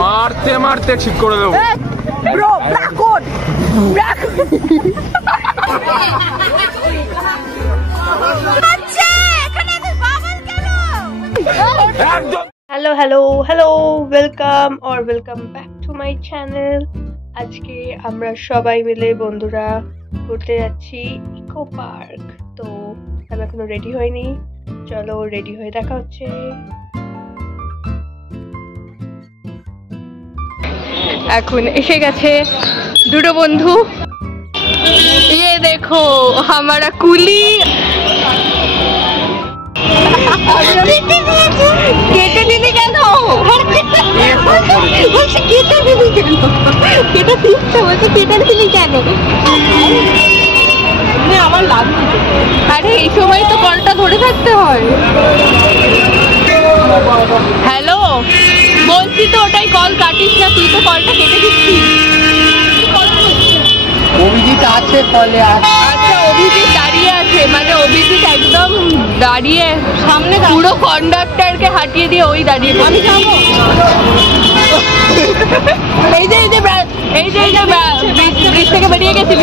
মারতে মারতে ঠিক করে দেবো। हेलो हेलो हेलो वेलकम और welcome back to my channel. আজকে আমরা সবাই মিলে বন্ধুরা ঘুরতে যাচ্ছি ইকো পার্ক। তো আমি এখনো রেডি হইনি, চলো রেডি হয়ে দেখা হচ্ছে। এখন এসে গেছে দুটো বন্ধু, ये देखो हमारा कुली। কেটে দিলি কেন? কেটে দিলি কেন? কেটে দিচ্ছে বলছে কেটে দিলি কেন? আমার লাগবে। আরে এই সময় তো কলটা ধরে থাকতে হয়। হ্যালো বলছি তো ওটাই, কল কাটিস না, তুই তো কলটা কেটে দিচ্ছিস। অভিজিৎ আছে কলে। আচ্ছা অভিজিৎ দাঁড়িয়ে আছে, মানে অভিজিৎ একদম দাঁড়িয়ে সামনে, পুরো কন্ডাক্টরকে হাঁটিয়ে দিয়ে ওই দাঁড়িয়ে। আমি যাবো। এই যে ব্রিজ থেকে বেরিয়ে গেছি,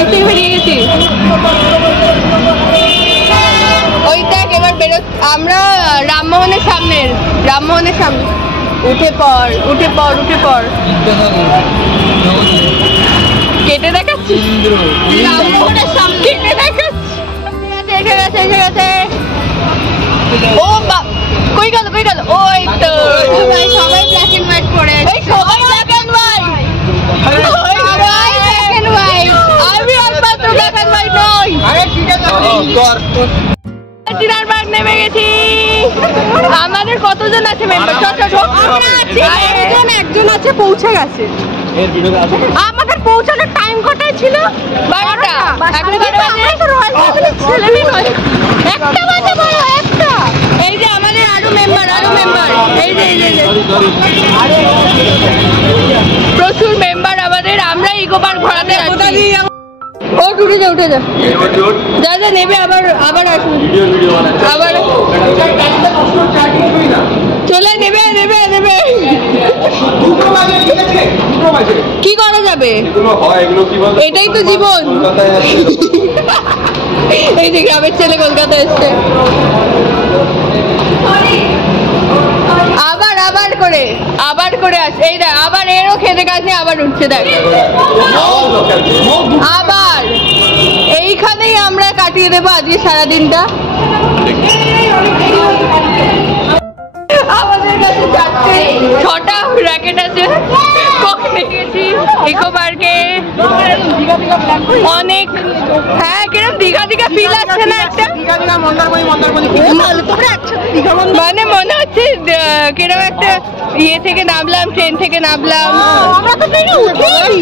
ওই দেখ এবার বেরো। আমরা রামমোহনের সামনে উঠে পড়। কেটে দেখাচ্ছি, রামমোহনের সামনে কেটে দেখাচ্ছি। এসে গেছে। ও কই গেল? ওই তো সবাই ব্ল্যাক এন্ড হোয়াইট পরে। সবাই ব্ল্যাক এন্ড হোয়াইট। আমি আর মাত্র ব্ল্যাক এন্ড হোয়াইট নই। আরে ঠিক আছে চিনার বাগ নেমে গেছি। আমাদের কতজন আছে মেম্বার? একজন আছে, পৌঁছে গেছে। আমাদের পৌঁছানোর টাইম কটায় ছিল? 12টা। এখন 12 বাজে। ছেলে মেয়ে নয়, 1টা বাজে বলো, 1টা। এই যে আমাদের আরো মেম্বার। এই যে প্রচুর মেম্বার আমাদের। আমরা ইকো পার্ক ঘোরাতে যাচ্ছি। ও উঠে যা যা নেবে, আবার আসুন, আবার চলে নেবে। কি করা যাবে? এটাই তো জীবন। এই যে গ্রামের ছেলে কলকাতা এসছে। আবার করে আসছে। এই দেখ আবার এরও খেতে কাজ নেই, আবার উঠছে দেখ। আবার এইখানেই আমরা কাটিয়ে দেবো আজকে সারাদিনটা। আমাদের কাছে 6টা র্যাকেট আছে। ইকো পার্কে অনেক, হ্যাঁ কিরকম দীঘা ফিল আসছে না একটা? মানে মনে হচ্ছে কিরকম একটা ইয়ে থেকে নামলাম, ট্রেন থেকে নামলাম। আমরা তো ট্রেনে উঠেই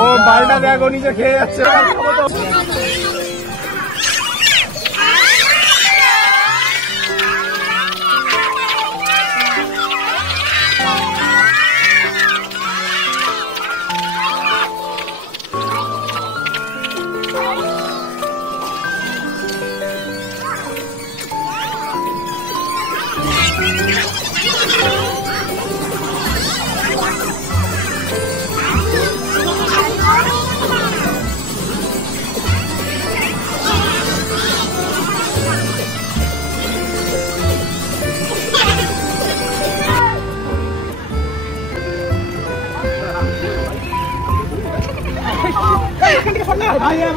ও বালটা দেখো নিচে খেয়ে যাচ্ছে।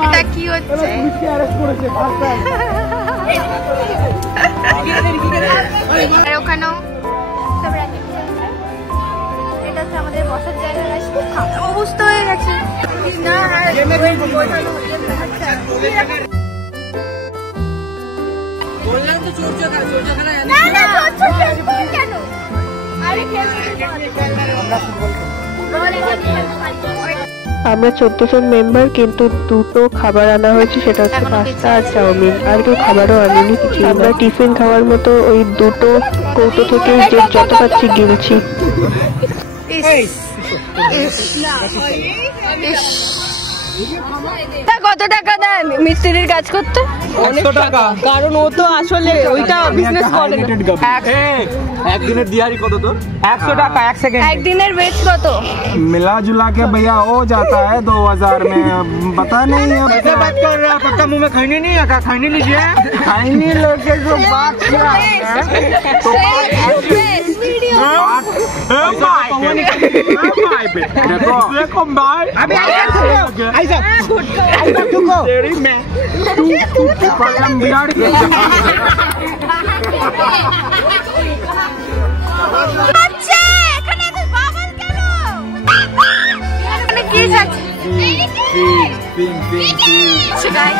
এটা কি হচ্ছে? ওখানেও এটা হচ্ছে আমাদের বসার জায়গা। খুব খারাপ অবস্থা হয়ে গেছে। বললাম তো চোর কেন? আমরা 14 জন মেম্বার, কিন্তু দুটো খাবার আনা হয়েছে, সেটা হচ্ছে পাস্তা আর চাউমিন। আর কেউ খাবারও আনেনি কিছু। আমরা টিফিন খাওয়ার মতো ওই দুটো কৌটো থেকে যে যত পাচ্ছি গিলছি। কত টাকা দেন মিস্ত্রির কাজ করতে? 100 টাকা। কারণ ও তো আসলে ওইটা বিজনেস করে না। একদিনের দিহারি কত তোর? 100 টাকা 1 সেকেন্ড। একদিনের ওয়েজ কত? मिला जुला के भैया हो जाता है 2000 में। पता नहीं है ऐसे बात कर रहा है, पक्का मुंह में खैनी नहीं है क्या? खैनी लीजिए। खैनी लेके जो बात किया है तो देखो भाई अभी ऐसा चुको तेरी में तू कलम बिगाड़ के আচ্ছা এখানে তো বাবল কেন? এখানে কি আছে? সেটাই।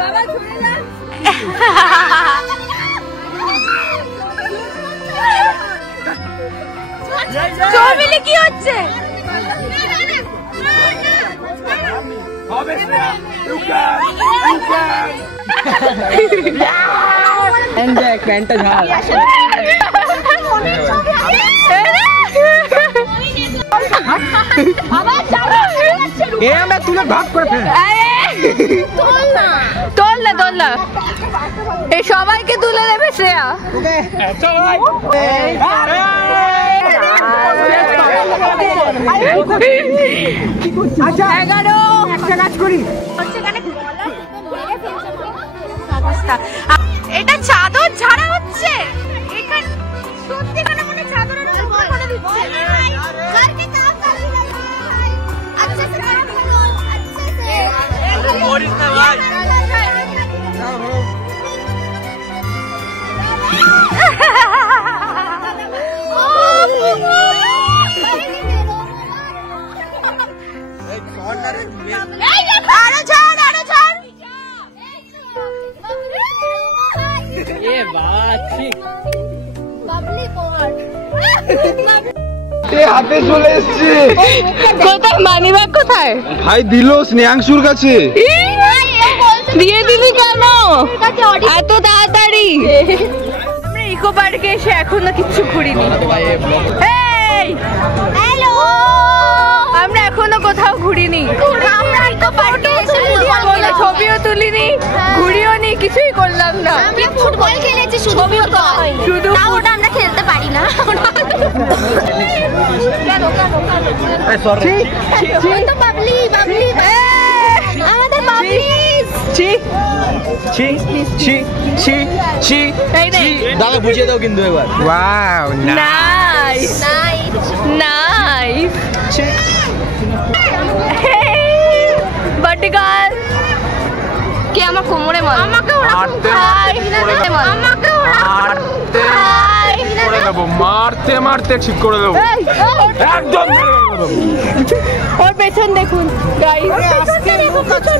বাবা ধরে না। চর্বিলে কি হচ্ছে? প্যান্টটা ঝাল। আমরা তুলে ভাগ করে ফেল। তোল না এই সবাইকে তুলে দেবে শ্রেয়া। আচ্ছা 11 একটা কাজ করি, এটা চাদর ঝাড়া হচ্ছে এখানে। সত্যি কেন মনে চাদরের উপর করে দিচ্ছে? करके काम कर रही है अच्छे से काम करो अच्छे से। मोरिस ना भाई ये बात ठीक। হাতে চলে এসেছে। কোথায় মানিব্যাগ কোথায়? ভাই দিল স্নেহাংশুর কাছে। দিয়ে দিলি কেন এত তাড়াতাড়ি? আমরা ইকো পার্কে এসে এখনো কিচ্ছু ঘুরিনি। হ্যালো, আমরা এখনো কোথাও ঘুরিনি। আমরা ইকো পার্কে এসে কোনো ছবিও তুলিনি, ঘুরিও নি, কিছুই করলাম না। আমরা ফুটবল খেলেছি, ছবিও তো হয়নি। শুধু ওটা আমরা খেলতে পারি না। কেন সরি তো বাবলি আমাদের বাবলি ছি ছি ছি ছি ছি। দাদা বুঝিয়ে দাও কিন্তু এবার। ওয়াও নাইস বাটিকাল কে আমার কোমরে মার। আমাকে মারতে মারতে ঠিক করে দেবো একদম। ওর পেছন দেখুন গাইস, পেছন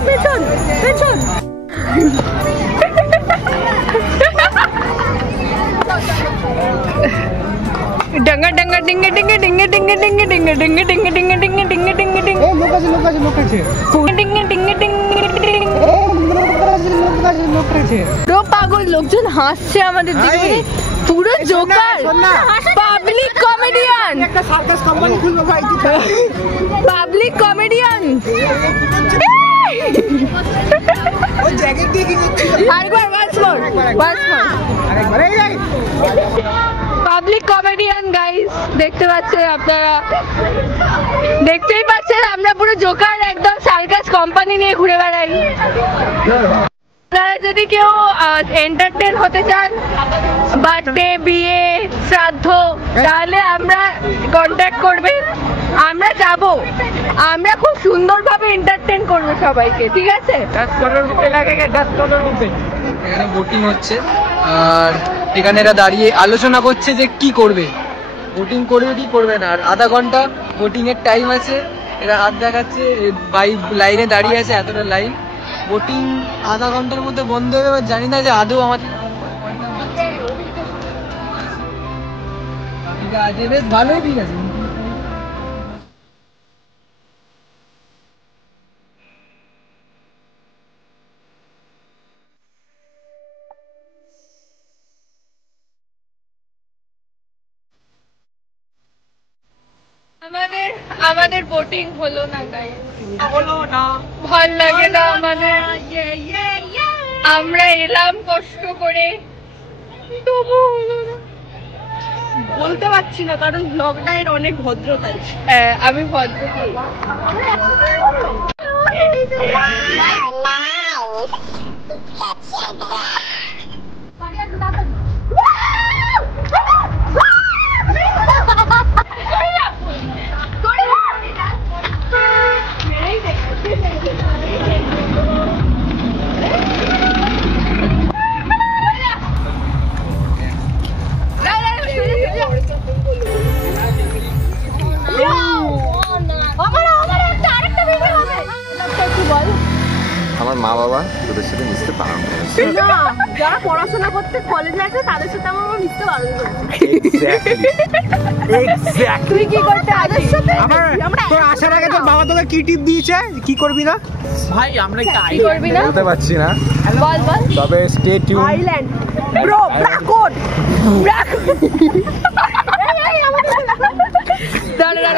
ডঙ্গা ডঙ্গা ডিঙ্গে ডিঙ্গে ডিঙ্গে ডিঙ্গে ডিঙ্গে ডিঙ্গে ডিঙ্গে ডিঙ্গে ডিঙ্গে ডিঙ্গে ডিঙ্গে ডিঙ্গে ডিঙ্গে লোক আছে ডিঙ্গে ডিঙ্গে ডিঙ্গে পুরো পাগল লোকজন হাসছে আমাদের দিকে, পুরো জোকার পাবলিক কমেডিয়ান। একটা সার্কাস কোম্পানি খুলবো ভাই। পাবলিক কমেডিয়ান ওই জ্যাকেট দিয়ে কি করছিস? আরেকবার once more আরেকবার এই পাবলিক কমেডিয়ান গাইস, দেখতে পাচ্ছেন আপনারা, দেখতেই পাচ্ছেন আমরা পুরো জোকার একদম সার্কাস কোম্পানি নিয়ে ঘুরে বেড়াই। আপনারা যদি কেউ এন্টারটেন হতে চান, বার্থডে, বিয়ে, শ্রাদ্ধ, তাহলে আমরা কন্ট্যাক্ট করবেন, আমরা যাব, আমরা খুব সুন্দরভাবে এন্টারটেন করবো সবাইকে, ঠিক আছে? 10 করোড় রুপে লাগেগা, 10 করোড় রুপে। এখানে ভোটিং হচ্ছে আর এখানে এরা দাঁড়িয়ে আলোচনা করছে যে কি করবে, ভোটিং করবে কি করবে না। আর আধা ঘন্টা ভোটিং এর টাইম আছে, এরা হাত দেখাচ্ছে, বাইক লাইনে দাঁড়িয়ে আছে, এতটা লাইন। বোটিং আধা ঘন্টার মধ্যে বন্ধ হবে, এবার জানি না যে আদৌ আমাদের ঠিক আছে, বেশ ভালোই ঠিক আছে। আমাদের বোটিং হলো না, তাই ভাল লাগে না আমাদের। আমরা এলাম কষ্ট করে, তবু হলো না। বলতে পারছি না কারণ ব্লগটার অনেক ভদ্রতা আছে। আমি ভদ্র। আমার মা বাবা তোদের সাথে মিশতে পারো না, যারা পড়াশোনা করতে কলেজে আছে তাদের সাথে আমার মিশতে পারবে। তুই কি করতে তাদের সাথে? আমরা তোর আসার আগে তোর বাবা তোকে কি টিপ দিয়েছে, কি করবি না? ভাই আমরা কি করবি না বলতে পারছি না, বল বল। তবে স্টে টিউন। আইল্যান্ড ব্রো, ব্রাকোড দাঁড়া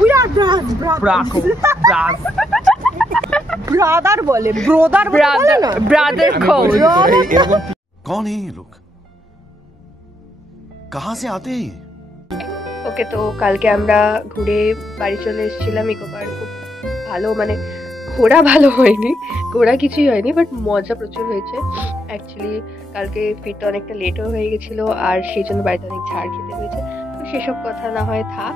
উইয়ার ব্রাদার বলে, ব্রদার ব্রাদার কোড। कौन है ये लोग, कहाँ से आते हैं? ওকে, তো কালকে আমরা ঘুরে বাড়ি চলে এসেছিলাম। ইকো পার্ক খুব ভালো, মানে ঘোরা ভালো হয়নি, ঘোরা কিছুই হয়নি, বাট মজা প্রচুর হয়েছে। অ্যাকচুয়ালি কালকে ফিরতে অনেকটা লেটও হয়ে গেছিলো, আর সেই জন্য বাড়িতে অনেক ঝাড় খেতে হয়েছে। তো সেসব কথা না হয় থাক,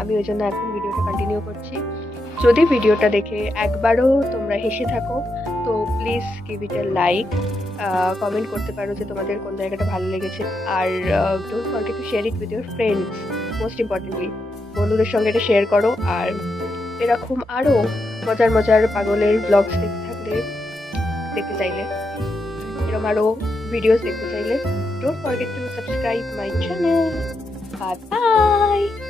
আমি ওই জন্য এখন ভিডিওটা কন্টিনিউ করছি। যদি ভিডিওটা দেখে একবারও তোমরা হেসে থাকো তো please give it a like, comment করতে পারো যে তোমাদের কোন জায়গাটা ভালো লেগেছে। আর don't forget to share it with your friends, most importantly বন্ধুদের সঙ্গে এটা শেয়ার করো। আর এরকম আরও মজার মজার পাগলের ব্লগস দেখতে চাইলে, এরকম আরও ভিডিওস দেখতে চাইলে don't forget to subscribe my channel. Bye bye.